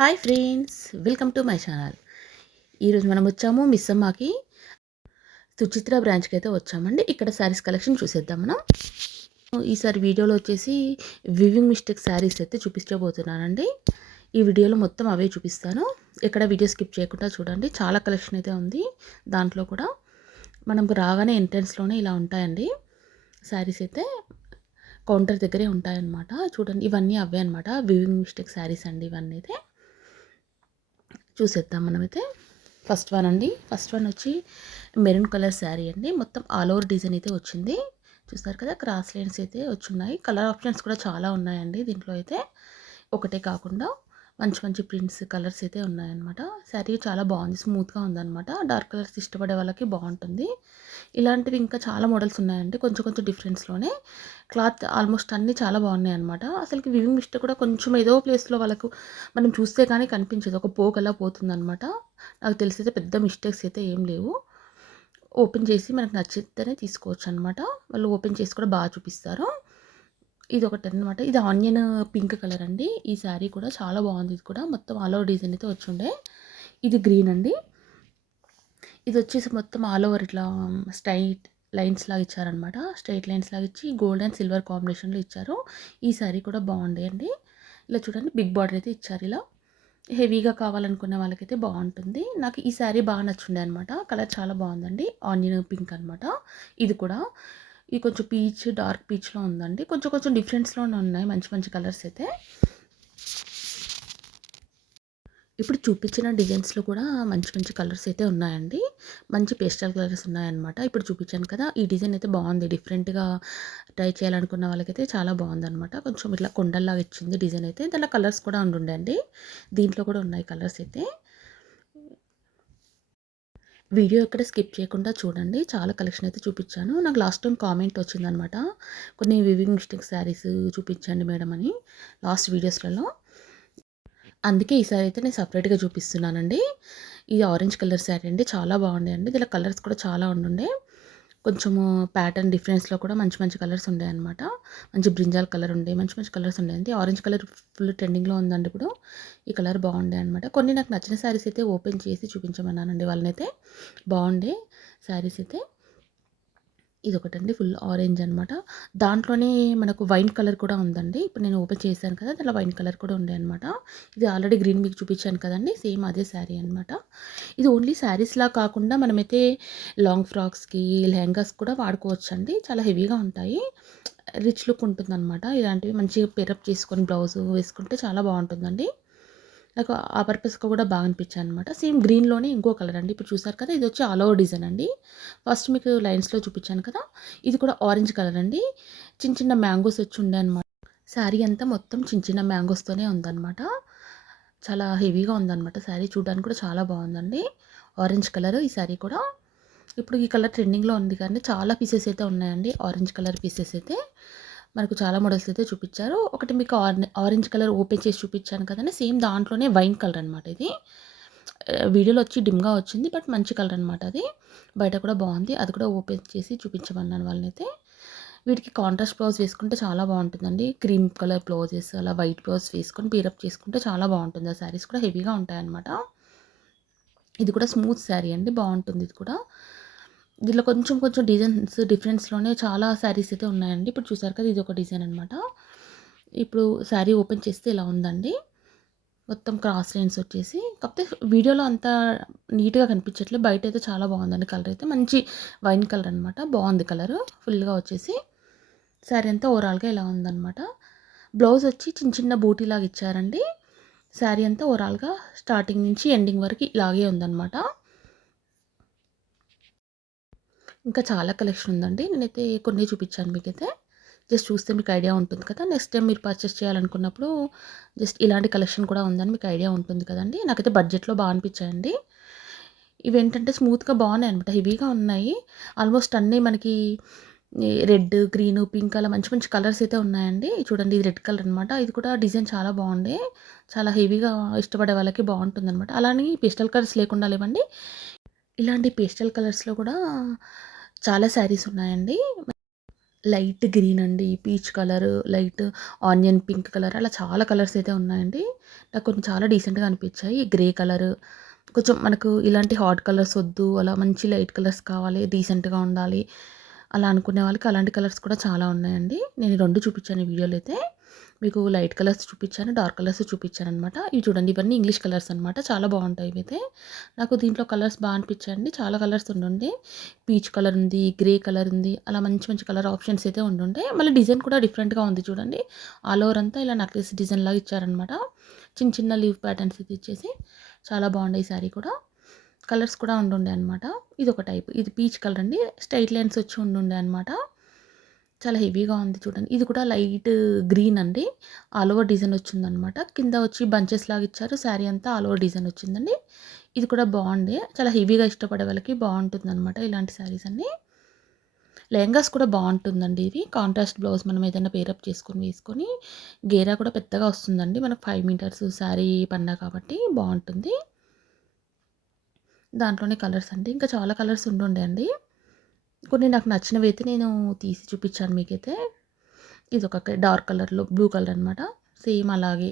Hi friends, welcome to my channel. ఈరోజు మనం వచ్చాము మిస్సమ్మకి సుచిత్ర బ్రాంచ్కి అయితే వచ్చామండి. ఇక్కడ శారీస్ కలెక్షన్ చూసేద్దాం మనం. ఈసారి వీడియోలో వచ్చేసి వివింగ్ మిస్టేక్ శారీస్ అయితే చూపించబోతున్నానండి. ఈ వీడియోలో మొత్తం అవే చూపిస్తాను. ఎక్కడ వీడియో స్కిప్ చేయకుండా చూడండి. చాలా కలెక్షన్ అయితే ఉంది. దాంట్లో కూడా మనకు రాగానే ఎంట్రన్స్లోనే ఇలా ఉంటాయండి శారీస్ అయితే. కౌంటర్ దగ్గరే ఉంటాయన్నమాట. చూడండి, ఇవన్నీ అవే అనమాట. వివింగ్ మిస్టేక్ శారీస్ అండి ఇవన్నీ అయితే. చూసేద్దాం మనమైతే. ఫస్ట్ వన్ వచ్చి మెరూన్ కలర్ శారీ అండి. మొత్తం ఆల్ ఓవర్ డిజైన్ అయితే వచ్చింది. చూస్తారు కదా, క్రాస్ లైన్స్ అయితే వచ్చున్నాయి. కలర్ ఆప్షన్స్ కూడా చాలా ఉన్నాయండి దీంట్లో అయితే. ఒకటే కాకుండా మంచి మంచి ప్రింట్స్, కలర్స్ అయితే ఉన్నాయన్నమాట. శారీ చాలా బాగుంది, స్మూత్గా ఉందన్నమాట. డార్క్ కలర్స్ ఇష్టపడే వాళ్ళకి బాగుంటుంది. ఇలాంటివి ఇంకా చాలా మోడల్స్ ఉన్నాయండి, కొంచెం కొంచెం డిఫరెన్స్లోనే. క్లాత్ ఆల్మోస్ట్ అన్నీ చాలా బాగున్నాయి అనమాట. అసలుకి వివింగ్ మిస్టేక్ కూడా కొంచెం ఏదో ప్లేస్లో వాళ్ళకు మనం చూస్తే కానీ కనిపించదు, ఒక పోకలా పోతుందన్నమాట. నాకు తెలిసైతే పెద్ద మిస్టేక్స్ అయితే ఏం లేవు. ఓపెన్ చేసి మనకు నచ్చితేనే తీసుకోవచ్చు అనమాట. వాళ్ళు ఓపెన్ చేసి కూడా బాగా చూపిస్తారు. ఇది ఒకటి అనమాట. ఇది ఆనియన్ పింక్ కలర్ అండి. ఈ శారీ కూడా చాలా బాగుంది. ఇది కూడా మొత్తం ఆల్ ఓవర్ డిజైన్ అయితే వచ్చిండే. ఇది గ్రీన్ అండి. ఇది వచ్చేసి మొత్తం ఆల్ ఓవర్ ఇట్లా స్ట్రైట్ లైన్స్ లాగా ఇచ్చారనమాట. స్ట్రైట్ లైన్స్ లాగా ఇచ్చి గోల్డ్ అండ్ సిల్వర్ కాంబినేషన్లో ఇచ్చారు. ఈ శారీ కూడా బాగుండే అండి. ఇలా చూడండి, బిగ్ బార్డర్ అయితే ఇచ్చారు. ఇలా హెవీగా కావాలనుకునే వాళ్ళకైతే బాగుంటుంది. నాకు ఈ శారీ బాగా నచ్చుండే అనమాట. కలర్ చాలా బాగుందండి, ఆనియన్ పింక్ అనమాట. ఇది కూడా ఇది కొంచెం పీచ్, డార్క్ పీచ్లో ఉందండి. కొంచెం కొంచెం డిఫరెన్స్లోనే ఉన్నాయి మంచి మంచి కలర్స్ అయితే. ఇప్పుడు చూపించిన డిజైన్స్లో కూడా మంచి మంచి కలర్స్ అయితే ఉన్నాయండి. మంచి పేస్టల్ కలర్స్ ఉన్నాయన్నమాట. ఇప్పుడు చూపించాను కదా, ఈ డిజైన్ అయితే బాగుంది. డిఫరెంట్గా ట్రై చేయాలనుకున్న వాళ్ళకైతే చాలా బాగుందన్నమాట. కొంచెం ఇట్లా కొండల్లాగా ఇచ్చింది డిజైన్ అయితే. దాంట్లో కలర్స్ కూడా ఉండే అండి. దీంట్లో కూడా ఉన్నాయి కలర్స్ అయితే. వీడియో ఎక్కడ స్కిప్ చేయకుండా చూడండి. చాలా కలెక్షన్ అయితే చూపించాను. నాకు లాస్ట్ టైం కామెంట్ వచ్చిందనమాట, కొన్ని వివింగ్ మిస్టేక్ శారీస్ చూపించండి మేడం అని లాస్ట్ వీడియోస్లలో. అందుకే ఈసారి అయితే నేను సపరేట్గా చూపిస్తున్నానండి. ఇది ఆరెంజ్ కలర్ శారీ అండి, చాలా బాగుండే. దీనిలో కలర్స్ కూడా చాలా ఉండే. కొంచెము ప్యాటర్న్ డిఫరెన్స్లో కూడా మంచి మంచి కలర్స్ ఉండే అనమాట. మంచి బ్రింజాల్ కలర్ ఉండే, మంచి మంచి కలర్స్ ఉండే. ఆరెంజ్ కలర్ ఫుల్ ట్రెండింగ్లో ఉందండి ఇప్పుడు. ఈ కలర్ బాగుండే అనమాట. కొన్ని నాకు నచ్చిన శారీస్ అయితే ఓపెన్ చేసి చూపించమన్నానండి వాళ్ళనైతే. బాగుండే శారీస్ అయితే. ఇదొకటండి, ఫుల్ ఆరెంజ్ అనమాట. దాంట్లోనే మనకు వైన్ కలర్ కూడా ఉందండి. ఇప్పుడు నేను ఓపెన్ చేశాను కదా, దాంట్లో వైన్ కలర్ కూడా ఉండే అనమాట. ఇది ఆల్రెడీ గ్రీన్ మీకు చూపించాను కదండి, సేమ్ అదే శారీ అనమాట. ఇది ఓన్లీ శారీస్లా కాకుండా మనమైతే లాంగ్ ఫ్రాక్స్కి, లెహంగాస్ కూడా వాడుకోవచ్చు అండి. చాలా హెవీగా ఉంటాయి, రిచ్ లుక్ ఉంటుందన్నమాట. ఇలాంటివి మంచిగా పేరప్ చేసుకొని బ్లౌజ్ వేసుకుంటే చాలా బాగుంటుందండి. నాకు ఆ పర్పస్గా కూడా బాగా అనిపించాయి అనమాట. సేమ్ గ్రీన్లోనే ఇంకో కలర్ అండి. ఇప్పుడు చూసారు కదా, ఇది వచ్చి ఆల్ ఓవర్ డిజైన్ అండి. ఫస్ట్ మీకు లైన్స్లో చూపించాను కదా, ఇది కూడా ఆరెంజ్ కలర్ అండి. చిన్న చిన్న మ్యాంగోస్ వచ్చి ఉండే అనమాట. శారీ అంతా మొత్తం చిన్న చిన్న మ్యాంగోస్తోనే ఉందన్నమాట. చాలా హెవీగా ఉందన్నమాట శారీ. చూడడానికి కూడా చాలా బాగుందండి. ఆరెంజ్ కలర్ ఈ శారీ కూడా. ఇప్పుడు ఈ కలర్ ట్రెండింగ్లో ఉంది కానీ చాలా పీసెస్ అయితే ఉన్నాయండి. ఆరెంజ్ కలర్ పీసెస్ అయితే మనకు చాలా మోడల్స్ అయితే చూపించారు. ఒకటి మీకు ఆరెంజ్ కలర్ ఓపెన్ చేసి చూపించాను కదండి, సేమ్ దాంట్లోనే వైన్ కలర్ అనమాట. ఇది వీడియోలో వచ్చి డిమ్గా వచ్చింది, బట్ మంచి కలర్ అనమాట. అది బయట కూడా బాగుంది. అది కూడా ఓపెన్ చేసి చూపించమన్నాను వాళ్ళనైతే. వీటికి కాంట్రాస్ట్ బ్లౌజ్ వేసుకుంటే చాలా బాగుంటుందండి. క్రీమ్ కలర్ బ్లౌజెస్, అలా వైట్ బ్లౌజ్ వేసుకొని పీరప్ చేసుకుంటే చాలా బాగుంటుంది. ఆ శారీస్ కూడా హెవీగా ఉంటాయన్నమాట. ఇది కూడా స్మూత్ శారీ అండి, బాగుంటుంది ఇది కూడా. దీంట్లో కొంచెం కొంచెం డిజైన్స్ డిఫరెన్స్లోనే చాలా శారీస్ అయితే ఉన్నాయండి. ఇప్పుడు చూసారు కదా, ఇది ఒక డిజైన్ అనమాట. ఇప్పుడు శారీ ఓపెన్ చేస్తే ఇలా ఉందండి. మొత్తం క్రాస్ లైన్స్ వచ్చేసి, కాకపోతే వీడియోలో అంత నీట్గా కనిపించట్లేదు. బయట అయితే చాలా బాగుందండి. కలర్ అయితే మంచి వైన్ కలర్ అనమాట. బాగుంది కలర్ ఫుల్గా వచ్చేసి. శారీ అంతా ఓవరాల్గా ఇలా ఉందన్నమాట. బ్లౌజ్ వచ్చి చిన్న చిన్న బూటీలాగా ఇచ్చారండి. శారీ అంతా ఓవరాల్గా స్టార్టింగ్ నుంచి ఎండింగ్ వరకు ఇలాగే ఉందన్నమాట. ఇంకా చాలా కలెక్షన్ ఉందండి. నేనైతే కొన్ని చూపించాను మీకైతే. జస్ట్ చూస్తే మీకు ఐడియా ఉంటుంది కదా. నెక్స్ట్ టైం మీరు పర్చేస్ చేయాలనుకున్నప్పుడు జస్ట్ ఇలాంటి కలెక్షన్ కూడా ఉందని మీకు ఐడియా ఉంటుంది కదండి. నాకైతే బడ్జెట్లో బాగా అనిపించాయండి. ఇవేంటంటే స్మూత్గా బాగున్నాయి అనమాట, హెవీగా ఉన్నాయి. ఆల్మోస్ట్ అన్నీ మనకి రెడ్, గ్రీన్, పింక్ అలా మంచి మంచి కలర్స్ అయితే ఉన్నాయండి. చూడండి, ఇది రెడ్ కలర్ అనమాట. ఇది కూడా డిజైన్ చాలా బాగుండే. చాలా హెవీగా ఇష్టపడే వాళ్ళకి బాగుంటుంది అనమాట. అలానే పేస్టల్ కలర్స్ లేకుండా లేవండి. ఇలాంటి పేస్టల్ కలర్స్లో కూడా చాలా శారీస్ ఉన్నాయండి. లైట్ గ్రీన్ అండి, peach colour, light onion pink colour అలా చాలా కలర్స్ అయితే ఉన్నాయండి. నాకు కొన్ని చాలా డీసెంట్‌గా అనిపించాయి. గ్రే కలర్ కొంచెం మనకు ఇలాంటి హాట్ కలర్స్ వద్దు, అలా మంచి లైట్ కలర్స్ కావాలి, డీసెంట్‌గా ఉండాలి, అలా అనుకునే వాళ్ళకి అలాంటి కలర్స్ కూడా చాలా ఉన్నాయండి. నేను ఈ 2 చూపించాను ఈ వీడియోలో అయితే. మీకు లైట్ కలర్స్ చూపించాను, డార్క్ కలర్స్ చూపించాననమాట. ఇవి చూడండి, ఇవన్నీ ఇంగ్లీష్ కలర్స్ అనమాట. చాలా బాగుంటాయి ఇవైతే. నాకు దీంట్లో కలర్స్ బాగా అనిపించాయండి. చాలా కలర్స్ ఉండుండే. పీచ్ కలర్ ఉంది, గ్రే కలర్ ఉంది, అలా మంచి మంచి కలర్ ఆప్షన్స్ అయితే ఉండుండే. మళ్ళీ డిజైన్ కూడా డిఫరెంట్‌గా ఉంది చూడండి. ఆల్ ఓవర్ అంతా ఇలా నెక్లెస్ డిజైన్ లాగా ఇచ్చారనమాట. చిన్న చిన్న లీవ్ ప్యాటర్న్స్ అయితే ఇచ్చేసి చాలా బాగుండే ఈ శారీ కూడా. కలర్స్ కూడా ఉండుండే అనమాట. ఇదొక టైప్. ఇది పీచ్ కలర్ అండి. స్ట్రెయిట్ లైన్స్ వచ్చి ఉండుండే అనమాట. చాలా హెవీగా ఉంది చూడండి. ఇది కూడా లైట్ గ్రీన్ అండి. ఆల్ ఓవర్ డిజైన్ వచ్చిందనమాట. కింద వచ్చి బంచెస్ లాగా ఇచ్చారు. శారీ అంతా ఆల్ ఓవర్ డిజైన్ వచ్చిందండి. ఇది కూడా బాగుంది. చాలా హెవీగా ఇష్టపడే వాళ్ళకి బాగుంటుందనమాట ఇలాంటి శారీస్ అన్నీ. లెహంగాస్ కూడా బాగుంటుందండి ఇవి. కాంట్రాస్ట్ బ్లౌజ్ మనం ఏదైనా పేరప్ చేసుకొని వేసుకొని, గేరా కూడా పెద్దగా వస్తుందండి. మనకు 5 మీటర్స్ శారీ పన్నా కాబట్టి బాగుంటుంది. దాంట్లోనే కలర్స్ అండి. ఇంకా చాలా కలర్స్ ఉండుండే అండి. కొన్ని నాకు నచ్చినవైతే నేను తీసి చూపించాను మీకైతే. ఇదొక డార్క్ కలర్‌లో బ్లూ కలర్ అనమాట. సేమ్ అలాగే.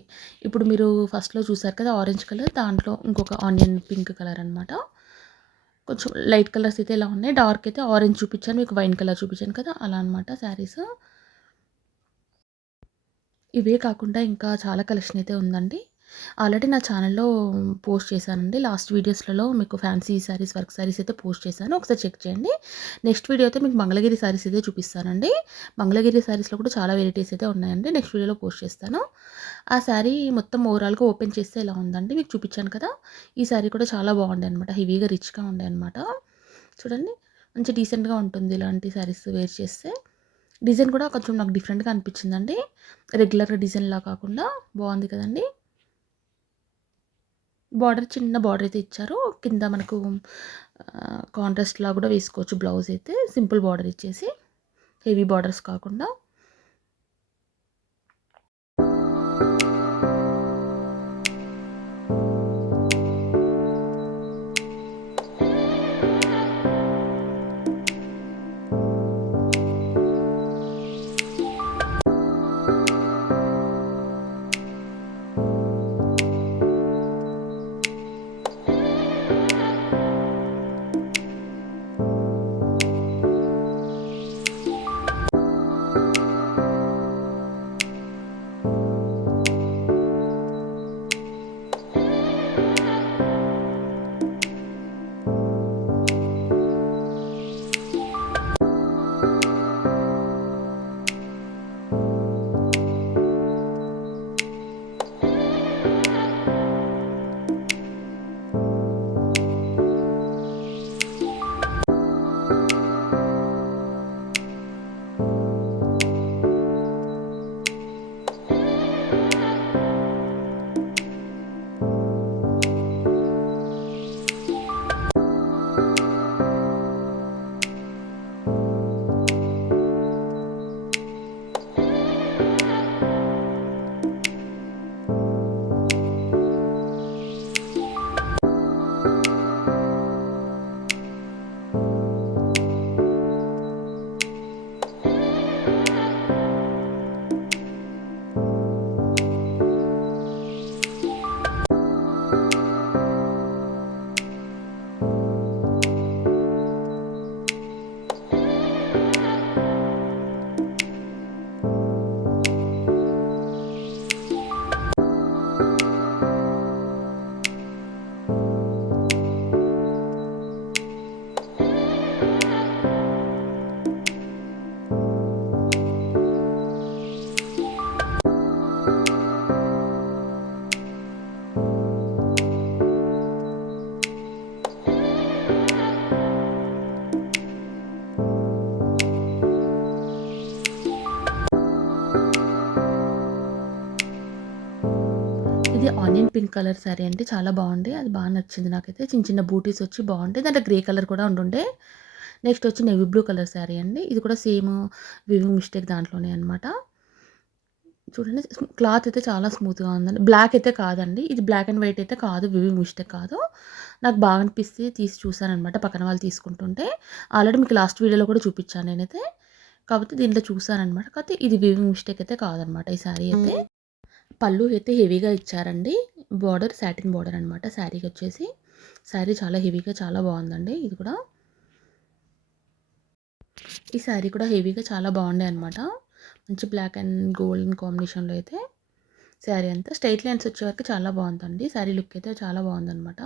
ఇప్పుడు మీరు ఫస్ట్‌లో చూసారు కదా ఆరెంజ్ కలర్, దాంట్లో ఇంకొక ఆనియన్ పింక్ కలర్ అనమాట. కొంచెం లైట్ కలర్స్ అయితే ఇలా ఉన్నాయి. డార్క్ అయితే ఆరెంజ్ చూపించాను. మీకు వైన్ కలర్ చూపించాను కదా! అలా అనమాట శారీస్. ఇవే కాకుండా ఇంకా చాలా కలెక్షన్ అయితే ఉందండి. ఆల్రెడీ నా ఛానల్‌లో పోస్ట్ చేశానండి. లాస్ట్ వీడియోస్‌లలో మీకు ఫ్యాన్సీ శారీస్, వర్క్ శారీస్ అయితే పోస్ట్ చేశాను. ఒకసారి చెక్ చేయండి. నెక్స్ట్ వీడియో అయితే మీకు మంగళగిరి శారీస్ అయితే చూపిస్తానండి. మంగళగిరి శారీస్‌లో కూడా చాలా వెరైటీస్ అయితే ఉన్నాయండి. నెక్స్ట్ వీడియోలో పోస్ట్ చేస్తాను. ఆ శారీ మొత్తం ఓవరాల్‌గా ఓపెన్ చేస్తే ఇలా ఉందండి. మీకు చూపించాను కదా! ఈ శారీ కూడా చాలా బాగుండే అనమాట. హెవీగా రిచ్‌గా ఉండే అనమాట. చూడండి, మంచి డీసెంట్‌గా ఉంటుంది ఇలాంటి శారీస్ వేర్ చేస్తే. డిజైన్ కూడా కొంచెం నాకు డిఫరెంట్‌గా అనిపించిందండి. రెగ్యులర్ డిజైన్‌లా కాకుండా బాగుంది కదండీ! బార్డర్ చిన్న బార్డర్ అయితే ఇచ్చారు. కింద మనకు కాంట్రాస్ట్‌లా కూడా వేసుకోవచ్చు బ్లౌజ్ అయితే. సింపుల్ బార్డర్ ఇచ్చేసి, హెవీ బార్డర్స్ కాకుండా. ఇది ఆనియన్ పింక్ కలర్ శారీ అండి. చాలా బాగుంది. అది బాగా నచ్చింది నాకైతే. చిన్న చిన్న బూటీస్ వచ్చి బాగుంటాయి. దాంట్లో గ్రే కలర్ కూడా ఉండుండే. నెక్స్ట్ వచ్చి నేవీ బ్లూ కలర్ శారీ అండి. ఇది కూడా సేమ్ వివింగ్ మిస్టేక్ దాంట్లోనే అనమాట. చూడండి, క్లాత్ అయితే చాలా స్మూత్‌గా ఉందండి. బ్లాక్ అయితే కాదండి. ఇది బ్లాక్ అండ్ వైట్ అయితే కాదు. వివింగ్ మిస్టేక్ కాదు. నాకు బాగా అనిపిస్తే తీసి చూసాననమాట పక్కన వాళ్ళు తీసుకుంటుంటే. ఆల్రెడీ మీకు లాస్ట్ వీడియోలో కూడా చూపించాను నేనైతే. కాకపోతే దీంట్లో చూసాననమాట. కాకపోతే ఇది వీవింగ్ మిస్టేక్ అయితే కాదనమాట ఈ శారీ అయితే. పళ్ళు అయితే హెవీగా ఇచ్చారండి. బార్డర్ సాటిన్ బార్డర్ అనమాట శారీకొచ్చేసి. శారీ చాలా హెవీగా చాలా బావుందండి ఇది కూడా. ఈ శారీ కూడా హెవీగా చాలా బాగుండే అనమాట. మంచి బ్లాక్ అండ్ గోల్డెన్ కాంబినేషన్‌లో అయితే శారీ అంతా స్ట్రెయిట్ లైన్స్ వచ్చే వరకు చాలా బావుందండి. శారీ లుక్ అయితే చాలా బావుందనమాట.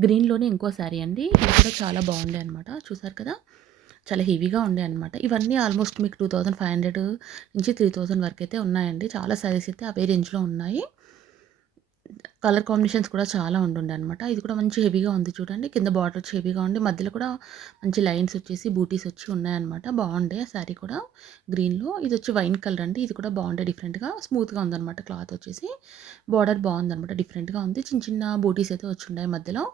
గ్రీన్‌లోనే ఇంకో శారీ అండి. ఇది కూడా చాలా బాగుండే అనమాట. చూసారు కదా! చాలా హెవీగా ఉండే అనమాట. ఇవన్నీ ఆల్మోస్ట్ మీకు 2500 నుంచి 3000 వరకైతే ఉన్నాయండి. చాలా శారీస్ అయితే అవే రేంజ్‌లో ఉన్నాయి. కలర్ కాంబినేషన్స్ కూడా చాలా ఉండుండే అనమాట. ఇది కూడా మంచి హెవీగా ఉంది చూడండి. కింద బార్డర్ వచ్చి హెవీగా ఉండి, మధ్యలో కూడా మంచి లైన్స్ వచ్చేసి, బూటీస్ వచ్చి ఉన్నాయన్నమాట. బాగుండే శారీ కూడా గ్రీన్‌లో. ఇది వచ్చి వైన్ కలర్ అండి. ఇది కూడా బాగుండే డిఫరెంట్‌గా స్మూత్‌గా ఉందన్నమాట. క్లాత్ వచ్చేసి బార్డర్ బాగుందన్నమాట. డిఫరెంట్‌గా ఉంది. చిన్న చిన్న బూటీస్ అయితే వచ్చుండాయి మధ్యలో.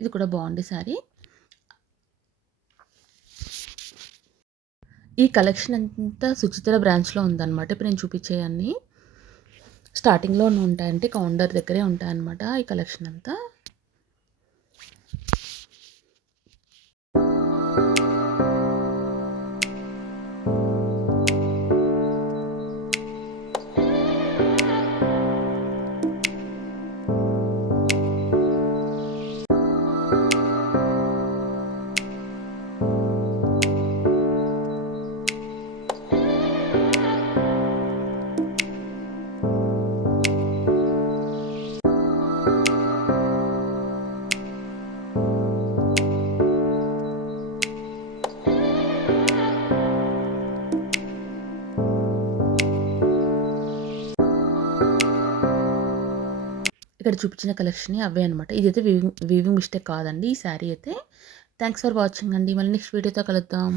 ఇది కూడా బాగుండే శారీ. ఈ కలెక్షన్ అంతా సుచిత్ర బ్రాంచ్‌లో ఉందన్నమాట. ఇప్పుడు నేను చూపించేయన్నీ స్టార్టింగ్‌లోనే ఉంటాయంటే కౌంటర్ దగ్గరే ఉంటాయన్నమాట ఈ కలెక్షన్ అంతా. ఇక్కడ చూపించిన కలెక్షన్ అవే అనమాట. ఇదైతే వీవింగ్ మిస్టేక్ కాదండి ఈ శారీ అయితే. థాంక్స్ ఫర్ వాచింగ్ అండి. మళ్ళీ నెక్స్ట్ వీడియోతో కలుద్దాం.